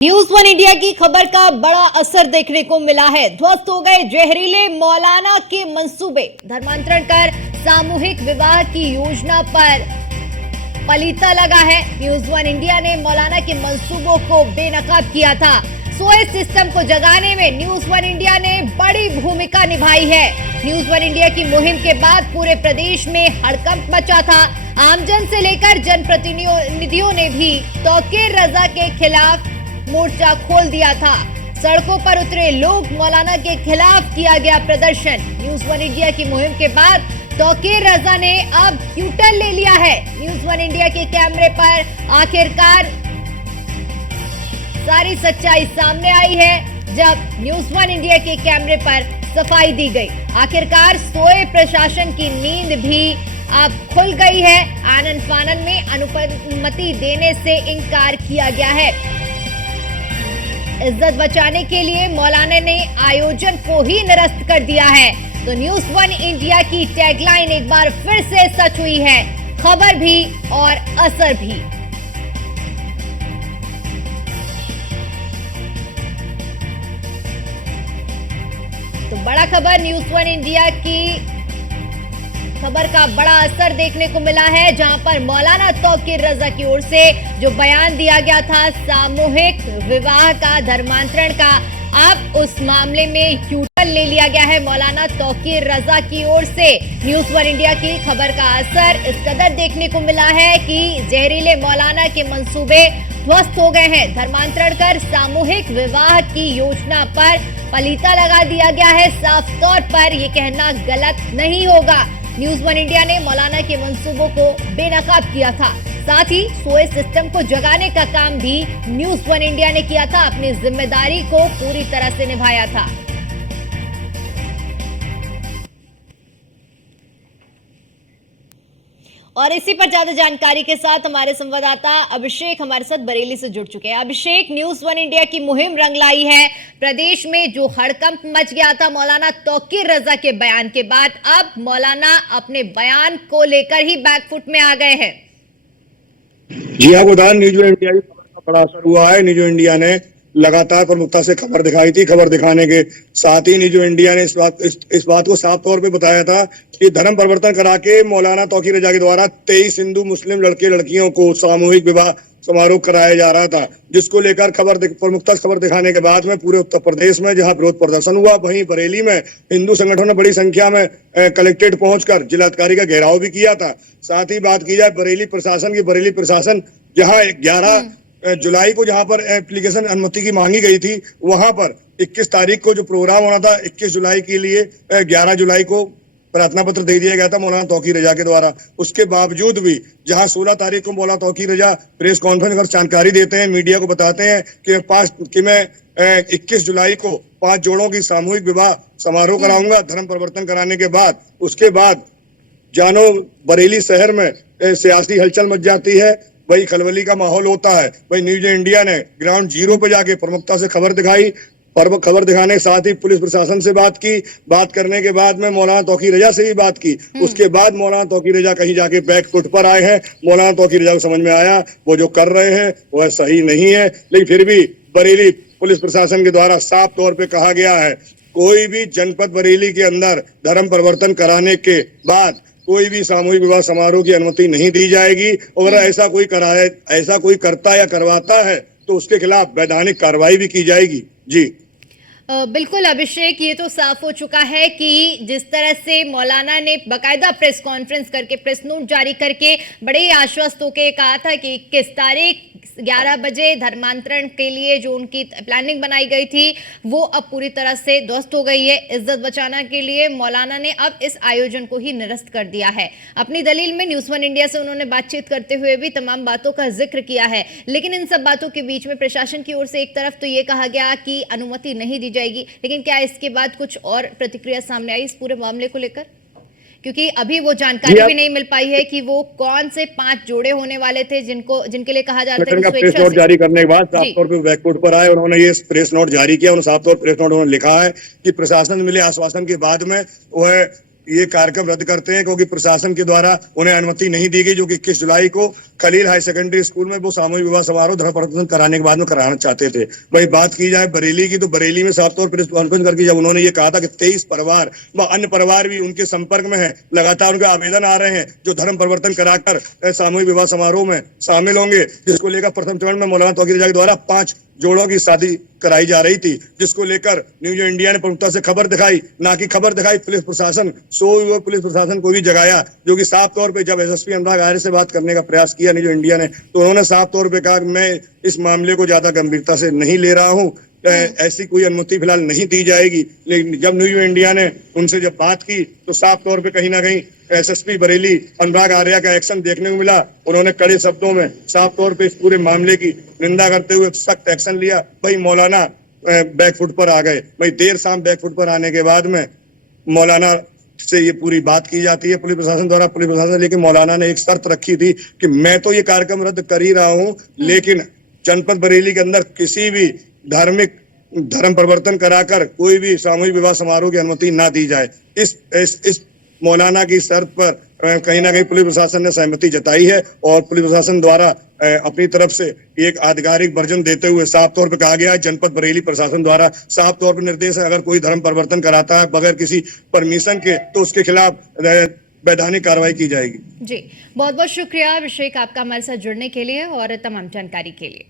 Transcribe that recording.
News one India की खबर का बड़ा असर देखने को मिला है। ध्वस्त हो गए जहरीले मौलाना के मंसूबे। धर्मांतरण कर सामूहिक विवाह की योजना पर पलीता लगा है। न्यूज वन इंडिया ने मौलाना के मंसूबों को बेनकाब किया था। सोए सिस्टम को जगाने में न्यूज वन इंडिया ने बड़ी भूमिका निभाई है। न्यूज वन इंडिया की मुहिम के बाद पूरे प्रदेश में हड़कंप मचा था। आमजन से लेकर जनप्रतिनिधियों ने भी तौकीर रजा के खिलाफ मोर्चा खोल दिया था। सड़कों पर उतरे लोग, मौलाना के खिलाफ किया गया प्रदर्शन। न्यूज वन इंडिया की मुहिम के बाद तौकीर रजा ने अब यूटर्न ले लिया है। न्यूज वन इंडिया के कैमरे पर आखिरकार सारी सच्चाई सामने आई है, जब न्यूज वन इंडिया के कैमरे पर सफाई दी गई। आखिरकार सोए प्रशासन की नींद भी अब खुल गई है। आनन फानन में अनुमति देने से इनकार किया गया है। इज्जत बचाने के लिए मौलाना ने आयोजन को ही निरस्त कर दिया है। तो न्यूज वन इंडिया की टैगलाइन एक बार फिर से सच हुई है, खबर भी और असर भी। तो बड़ा खबर न्यूज वन इंडिया की खबर का बड़ा असर देखने को मिला है, जहां पर मौलाना तौकीर रजा की ओर से जो बयान दिया गया था सामूहिक विवाह का, धर्मांतरण का, अब उस मामले में यूटर्न ले लिया गया है मौलाना तौकीर रजा की ओर से। न्यूज वन इंडिया की खबर का असर इस कदर देखने को मिला है कि जहरीले मौलाना के मंसूबे ध्वस्त हो गए हैं। धर्मांतरण कर सामूहिक विवाह की योजना पर पलीता लगा दिया गया है। साफ तौर पर यह कहना गलत नहीं होगा, न्यूज वन इंडिया ने मौलाना के मंसूबों को बेनकाब किया था। साथ ही सोए सिस्टम को जगाने का काम भी न्यूज वन इंडिया ने किया था। अपनी जिम्मेदारी को पूरी तरह से निभाया था। और इसी पर ज्यादा जानकारी के साथ हमारे संवाददाता अभिषेक हमारे साथ बरेली से जुड़ चुके हैं। अभिषेक, न्यूज वन इंडिया की मुहिम रंग लाई है। प्रदेश में जो हड़कंप मच गया था मौलाना तौकीर रजा के बयान के बाद, अब मौलाना अपने बयान को लेकर ही बैकफुट में आ गए हैं। जी आपको बता, न्यूज वन इंडिया की खबर का बड़ा असर हुआ है। न्यूज वन इंडिया ने लगातार प्रमुखता से खबर दिखाई थी। खबर दिखाने के साथ ही न्यूज इंडिया ने इस बात को साफ तौर पे बताया था कि धर्म परिवर्तन करा के मौलाना तौकीर रजा के द्वारा 23 हिंदू मुस्लिम लड़के लड़कियों को सामूहिक विवाह समारोह कराया जा रहा था, जिसको लेकर प्रमुखता से खबर दिखाने के बाद में पूरे उत्तर प्रदेश में जहां विरोध प्रदर्शन हुआ, वहीं बरेली में हिंदू संगठनों ने बड़ी संख्या में कलेक्ट्रेट पहुंचकर जिलाधिकारी का घेराव भी किया था। साथ ही बात की जाए बरेली प्रशासन की, बरेली प्रशासन जहां 11 जुलाई को जहां पर एप्लीकेशन अनुमति की मांगी गई थी, वहां पर 21 तारीख को जो प्रोग्राम होना था 21 जुलाई के लिए 11 जुलाई को प्रार्थना पत्र दे दिया गया था मौलाना तौकीर रजा के द्वारा। उसके बावजूद भी जहां 16 तारीख को मौलाना तौकीर रजा प्रेस कॉन्फ्रेंस कर जानकारी देते हैं, मीडिया को बताते हैं कि मैं 21 जुलाई को 5 जोड़ों की सामूहिक विवाह समारोह कराऊंगा धर्म परिवर्तन कराने के बाद। उसके बाद जानो बरेली शहर में सियासी हलचल मच जाती है, वही खलबली का माहौल होता है। वही न्यूज इंडिया ने ग्राउंड जीरो पे जाके प्रमुखता से खबर दिखाई। खबर दिखाने के साथ ही पुलिस प्रशासन से बात की। बात करने के बाद में मौलाना तौकीर रजा से भी बात की। उसके बाद मौलाना तौकीर रजा कहीं जाके बैक फुट पर आए हैं। मौलाना तौकीर रजा को समझ में आया वो जो कर रहे हैं वह सही नहीं है, लेकिन फिर भी बरेली पुलिस प्रशासन के द्वारा साफ तौर पे कहा गया है, कोई भी जनपद बरेली के अंदर धर्म परिवर्तन कराने के बाद कोई भी सामूहिक विवाह समारोह की अनुमति नहीं दी जाएगी। अगर ऐसा कोई करता या करवाता है तो उसके खिलाफ वैधानिक कार्रवाई भी की जाएगी। जी बिल्कुल अभिषेक, ये तो साफ हो चुका है कि जिस तरह से मौलाना ने बाकायदा प्रेस कॉन्फ्रेंस करके, प्रेस नोट जारी करके बड़े आश्वस्त होकर कहा था कि 21 तारीख 11 बजे धर्मांतरण के लिए जो उनकी प्लानिंग बनाई गई थी वो अब पूरी तरह से ध्वस्त हो गई है। इज्जत बचाने के लिए मौलाना ने अब इस आयोजन को ही निरस्त कर दिया है। अपनी दलील में न्यूज वन इंडिया से उन्होंने बातचीत करते हुए भी तमाम बातों का जिक्र किया है, लेकिन इन सब बातों के बीच में प्रशासन की ओर से एक तरफ तो ये कहा गया कि अनुमति नहीं दी जाएगी, लेकिन क्या इसके बाद कुछ और प्रतिक्रिया सामने आई इस पूरे मामले को लेकर? क्योंकि अभी वो जानकारी भी नहीं मिल पाई है कि वो कौन से 5 जोड़े होने वाले थे जिनके लिए कहा जाता है कि प्रेस नोट जारी करने के बाद साफ तौर पे बैकफुट पर आए। उन्होंने ये प्रेस नोट जारी किया, उन्होंने साफ तौर प्रेस नोट उन्होंने लिखा है कि प्रशासन मिले आश्वासन के बाद में वह ये कार्यक्रम रद्द करते हैं, क्योंकि प्रशासन के द्वारा उन्हें अनुमति नहीं दी गई, जो कि 21 जुलाई को खलील हाई सेकेंडरी स्कूल में वो सामूहिक विवाह समारोह धर्म प्रदर्शन कराने के बाद में कराना चाहते थे। वही बात की जाए बरेली की, तो बरेली में साफ तौर पर कॉन्फ्रेंस करके जब उन्होंने ये कहा था कि 23 परिवार व अन्य परिवार भी उनके संपर्क में है, लगातार उनके आवेदन आ रहे हैं जो धर्म परिवर्तन कराकर सामूहिक विवाह समारोह में शामिल होंगे, जिसको लेकर प्रथम चरण में मौलाना तौकीर रजा के द्वारा 5 जोड़ों की शादी कराई जा रही थी, जिसको लेकर न्यूज इंडिया ने प्रमुखता से खबर दिखाई, ना कि खबर दिखाई पुलिस प्रशासन। पुलिस प्रशासन को भी जगाया, जो कि साफ तौर पे जब एसएसपी अनुराग आर्य से बात करने का प्रयास किया न्यूज इंडिया ने, तो उन्होंने साफ तौर पे कहा कि मैं इस मामले को ज्यादा गंभीरता से नहीं ले रहा हूं, ऐसी कोई अनुमति फिलहाल नहीं दी जाएगी। लेकिन जब न्यूज इंडिया ने उनसे जब बात की, तो साफ तौर पे कहीं ना कहीं एसएसपी बरेली अनुराग आर्य का एक्शन देखने को मिला। उन्होंने कड़े शब्दों में साफ तौर पे इस पूरे मामले की निंदा करते हुए सख्त एक्शन लिया। भाई मौलाना बैकफुट पर आ गए। भाई देर शाम बैकफुट पर आने के बाद में मौलाना से ये पूरी बात की जाती है पुलिस प्रशासन द्वारा। पुलिस प्रशासन, लेकिन मौलाना ने एक शर्त रखी थी कि मैं तो ये कार्यक्रम रद्द कर ही रहा हूँ, लेकिन जनपद बरेली के अंदर किसी भी धार्मिक धर्म परिवर्तन कराकर कोई भी सामूहिक विवाह समारोह की अनुमति ना दी जाए। इस मौलाना की शर्त पर कहीं ना कहीं पुलिस प्रशासन ने सहमति जताई है, और पुलिस प्रशासन द्वारा अपनी तरफ से एक आधिकारिक वर्जन देते हुए साफ तौर पर कहा गया है, जनपद बरेली प्रशासन द्वारा साफ तौर पर निर्देश है, अगर कोई धर्म परिवर्तन कराता है बगैर किसी परमिशन के, तो उसके खिलाफ वैधानिक कार्रवाई की जाएगी। जी, बहुत बहुत शुक्रिया अभिषेक आपका हमारे साथ जुड़ने के लिए और तमाम जानकारी के लिए।